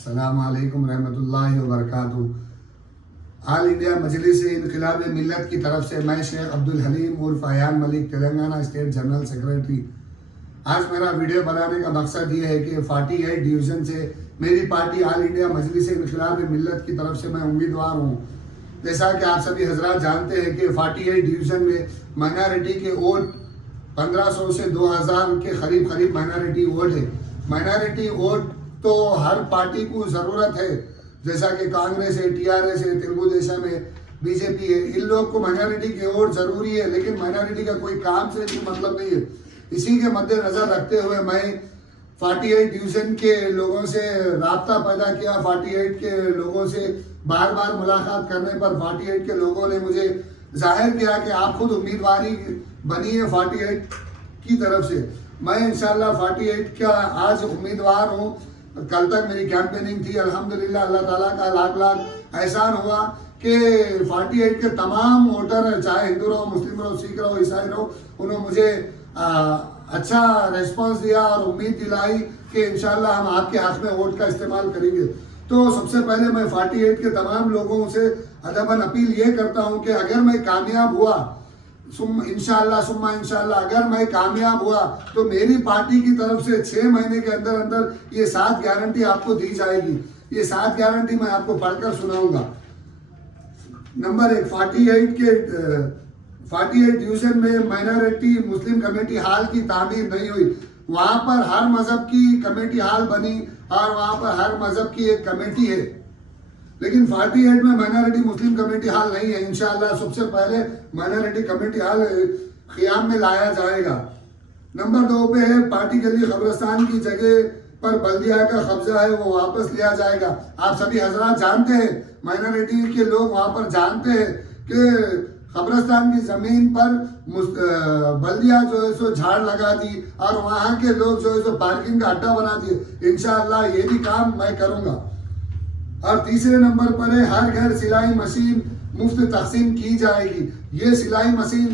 अस्सलामु अलैकुम रहमतुल्लाहि व बरकातुहू। ऑल इंडिया मजलिस इनक़िलाब मिल्लत की तरफ से मैं शेख अब्दुल हलीम उर्फ Ayan Malik, Telangana state general secretary. आज मेरा वीडियो बनाने का मकसद ये है कि 48 डिवीज़न से मेरी पार्टी ऑल इंडिया मजलिस इनक़िलाब मिल्लत की तरफ से मैं उम्मीदवार हूँ। जैसा कि आप सभी हजरात जानते हैं कि 48 डिवीज़न में माइनॉरिटी के वोट 1500 से 2000 के करीब माइनॉरिटी वोट है। माइनॉरिटी वोट तो हर पार्टी को ज़रूरत है, जैसा कि कांग्रेस है, TRS है, तेलुगु देशम है, BJP है। इन लोग को माइनॉरिटी के वोट ज़रूरी है, लेकिन माइनॉरिटी का कोई काम से मतलब नहीं है। इसी के मद्देनज़र रखते हुए मैं 48 डिवीज़न के लोगों से राब्ता पैदा किया। 48 के लोगों से बार बार मुलाकात करने पर 48 के लोगों ने मुझे जाहिर किया कि आप खुद उम्मीदवारी बनी है 48 की तरफ से। मैं इंशाल्लाह 48 का आज उम्मीदवार हूँ। कल तक मेरी कैंपेनिंग थी। अल्हम्दुलिल्लाह अल्लाह ताला का लाख लाख एहसान हुआ कि 48 के तमाम वोटर, चाहे हिंदू रहो, मुस्लिम रहो, सिख रहो, ईसाई रहो, उन्होंने मुझे अच्छा रेस्पॉन्स दिया और उम्मीद दिलाई कि इंशाल्लाह हम आपके हक़ में वोट का इस्तेमाल करेंगे। तो सबसे पहले मैं 48 के तमाम लोगों से अदबन अपील ये करता हूँ कि अगर मैं कामयाब हुआ, इंशाल्लाह अगर मैं कामयाब हुआ तो मेरी पार्टी की तरफ से 6 महीने के अंदर अंदर ये 7 गारंटी आपको दी जाएगी। ये 7 गारंटी मैं आपको पढ़कर सुनाऊंगा। नंबर 1, 48 डिवीज़न में माइनॉरिटी मुस्लिम कमेटी हॉल की तामीर नहीं हुई। वहाँ पर हर मज़हब की कमेटी हॉल बनी और वहाँ पर हर मज़हब की एक कमेटी है, लेकिन 48 में माइनॉरिटी मुस्लिम कमेटी हॉल नहीं है। इंशाल्लाह सबसे पहले माइनॉरिटी कमेटी हॉल क़ियाम में लाया जाएगा। नंबर 2 पे है पार्टी गली कब्रिस्तान की जगह पर बल्दिया का कब्जा है, वो वापस लिया जाएगा। आप सभी हजरात जानते हैं, माइनॉरिटी के लोग वहाँ पर जानते हैं कि कब्रिस्तान की ज़मीन पर बल्दिया जो है सो झाड़ लगा दी और वहाँ के लोग जो है सो पार्किंग का अड्डा बना दिए। इंशाल्लाह ये भी काम मैं करूँगा। और तीसरे नंबर पर है हर घर सिलाई मशीन मुफ्त तकसीम की जाएगी। ये सिलाई मशीन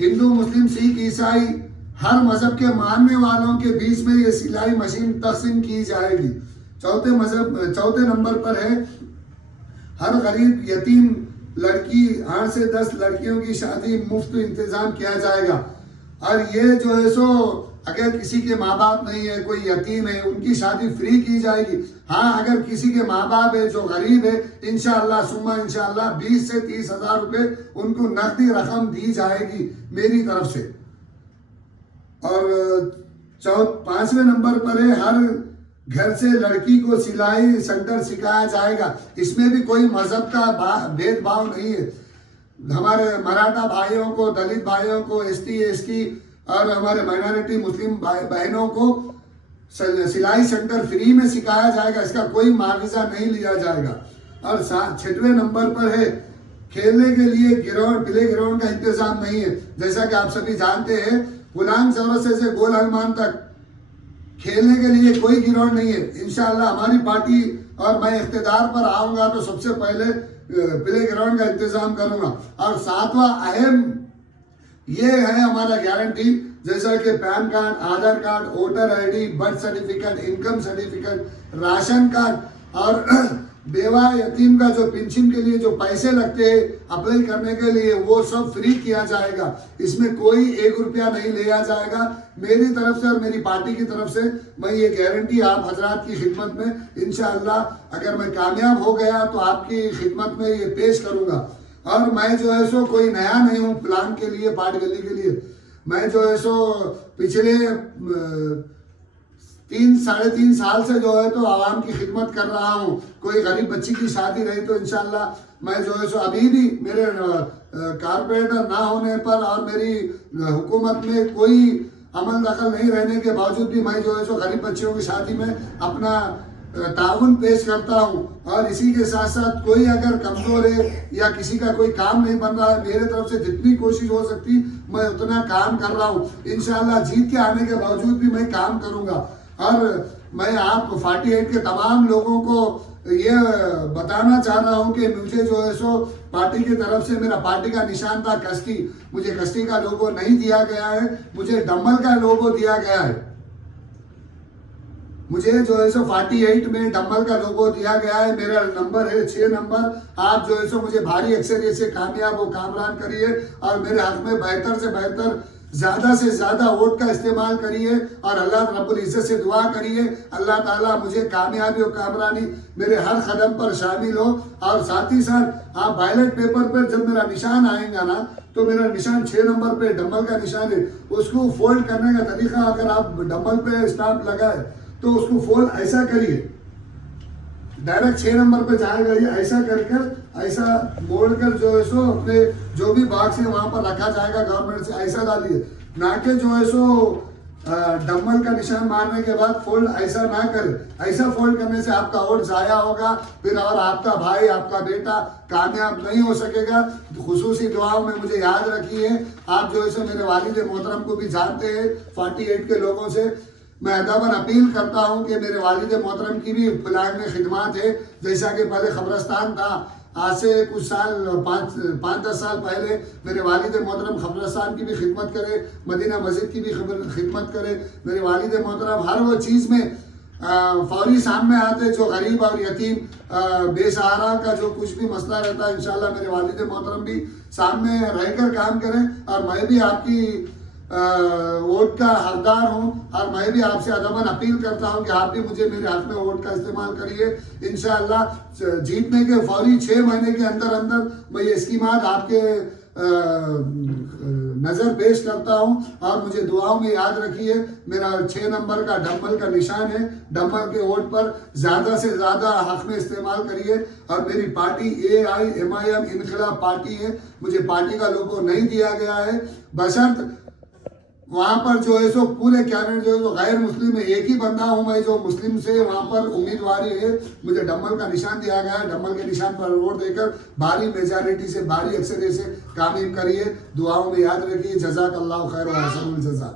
हिंदू, मुस्लिम, सिख, ईसाई हर मज़हब के मानने वालों के बीच में ये सिलाई मशीन तकसीम की जाएगी। चौथे नंबर पर है हर गरीब यतीम लड़की 8 से 10 लड़कियों की शादी मुफ्त इंतज़ाम किया जाएगा। और ये जो है सो अगर किसी के माँ बाप नहीं है, कोई यतीम है, उनकी शादी फ्री की जाएगी। हाँ, अगर किसी के माँ बाप है जो गरीब है, इंशाल्लाह 20 से 30 हज़ार रुपये उनको नकदी रकम दी जाएगी मेरी तरफ से। और 5वें नंबर पर है हर घर से लड़की को सिलाई सेंटर सिखाया जाएगा। इसमें भी कोई मज़हब का भेदभाव नहीं है। हमारे मराठा भाइयों को, दलित भाइयों को, ST ST और हमारे माइनॉरिटी मुस्लिम बहनों को सिलाई सेंटर फ्री में सिखाया जाएगा। इसका कोई मुआवजा नहीं लिया जाएगा। और 6वें नंबर पर है खेलने के लिए प्ले ग्राउंड का इंतजाम नहीं है। जैसा कि आप सभी जानते हैं, गुलाम चौरस्ते से गोल हनुमान तक खेलने के लिए कोई ग्राउंड नहीं है। इंशाल्लाह हमारी पार्टी और मैं इख्तिदार पर आऊँगा तो सबसे पहले प्ले ग्राउंड का इंतजाम करूँगा। और 7वां अहम ये है हमारा गारंटी, जैसा कि pan card, Aadhaar card, voter ID, birth certificate, income certificate, ration card और बेवा यतीम का जो पेंशन के लिए जो पैसे लगते हैं अप्लाई करने के लिए, वो सब फ्री किया जाएगा। इसमें कोई 1 रुपया नहीं लिया जाएगा। मेरी तरफ से और मेरी पार्टी की तरफ से मैं ये गारंटी आप हजरात की खिदमत में इंशाअल्लाह अगर मैं कामयाब हो गया तो आपकी खिदमत में ये पेश करूँगा। और मैं जो है सो कोई नया नहीं हूँ प्लान के लिए, पार्ट गली के लिए। मैं जो है सो पिछले 3-3.5 साल से जो है तो आवाम की खिदमत कर रहा हूँ। कोई गरीब बच्ची की शादी रही तो इंशाल्लाह मैं जो है सो अभी भी मेरे कारपोरेटर ना होने पर और मेरी हुकूमत में कोई अमल दखल नहीं रहने के बावजूद भी मैं जो है सो गरीब बच्चियों की शादी में अपना ताउन पेश करता हूँ। और इसी के साथ साथ कोई अगर कमज़ोर है या किसी का कोई काम नहीं बन रहा है, मेरे तरफ से जितनी कोशिश हो सकती मैं उतना काम कर रहा हूँ। इंशाल्लाह जीत के आने के बावजूद भी मैं काम करूँगा। और मैं आप 48 के तमाम लोगों को ये बताना चाह रहा हूँ कि मुझे जो है सो पार्टी की तरफ से मेरा पार्टी का निशान था कश्ती। मुझे कश्ती का लोगो नहीं दिया गया है, मुझे डम्बल का लोगो दिया गया है। मुझे जो है सो 48 में डम्बल का लोगो दिया गया है, मेरा नंबर है 6 नंबर। आप जो है सो मुझे भारी अक्सरियत से कामयाब व कामरान करिए और मेरे हक में बेहतर से बेहतर ज़्यादा से ज़्यादा वोट का इस्तेमाल करिए और अल्लाह रब्बुल इज़्ज़त से दुआ करिए अल्लाह ताला मुझे कामयाबी और कामरानी मेरे हर कदम पर शामिल हो। और साथ ही साथ आप बैलेट पेपर पर जब मेरा निशान आएगा ना, तो मेरा निशान 6 नंबर पे डम्बल का निशान है, उसको फोल्ड करने का तरीका अगर आप डम्बल पे स्टाम्प लगाए तो उसको फोल्ड ऐसा करिए, डायरेक्ट 6 नंबर पे जाएगा, ये ऐसा करके ऐसा मोड़ कर जो है सो अपने जो भी बॉक्स है वहां पर रखा जाएगा गवर्नमेंट से, ऐसा डालिए। ना कि जो है सो डम्बल का निशान मारने के बाद फोल्ड ऐसा ना करे, ऐसा फोल्ड करने से आपका वोट जाया होगा फिर और आपका भाई आपका बेटा कामयाब नहीं हो सकेगा। खुसूसी दुआओं में मुझे याद रखिए। आप जो है सो मेरे वालिद मोहतरम को भी जानते हैं, 48 के लोगों से मैं अदबन अपील करता हूं कि मेरे वालिद मोहतरम की भी फिलहाल में खिदमत है। जैसा कि पहले खबरस्तान था, आज से कुछ साल 5-10 साल पहले मेरे वालिद मोहतरम खबरस्तान की भी खिदमत करे, मदीना मस्जिद की भी खिदमत करे। मेरे वालिद मोहतरम हर वो चीज़ में फौरी सामने आते जो गरीब और यतीम बेसहारा का जो कुछ भी मसला रहता है, इंशाल्लाह मेरे वालिद मोहतरम भी सामने रहकर काम करें। और मैं भी आपकी वोट का हकदार हूँ और मैं भी आपसे अदबन अपील करता हूँ कि आप भी मुझे मेरे हक में वोट का इस्तेमाल करिए। इंशाअल्लाह जीतने के फौरी 6 महीने के अंदर अंदर मैं ये स्कीमात आपके नज़र पेश करता हूँ। और मुझे दुआओं में याद रखिए, मेरा 6 नंबर का डम्बल का निशान है, डम्बल के वोट पर ज़्यादा से ज़्यादा हक में इस्तेमाल करिए। और मेरी पार्टी AIMIM इनकलाब पार्टी है, मुझे पार्टी का लोगो नहीं दिया गया है, बशर्त वहाँ पर जो है सो पूरे कैबिनेट जो है सो गैर मुस्लिम है, एक ही बंदा हूँ मैं जो मुस्लिम से वहाँ पर उम्मीदवारी है। मुझे डम्बल का निशान दिया गया है, डम्बल के निशान पर वोट देकर भारी मेजॉरिटी से भारी अक्सरियत से कामयाब करिए। दुआओं में याद रखिए। जज़ाकल्लाहु खैर व अहसनुल जज़ा।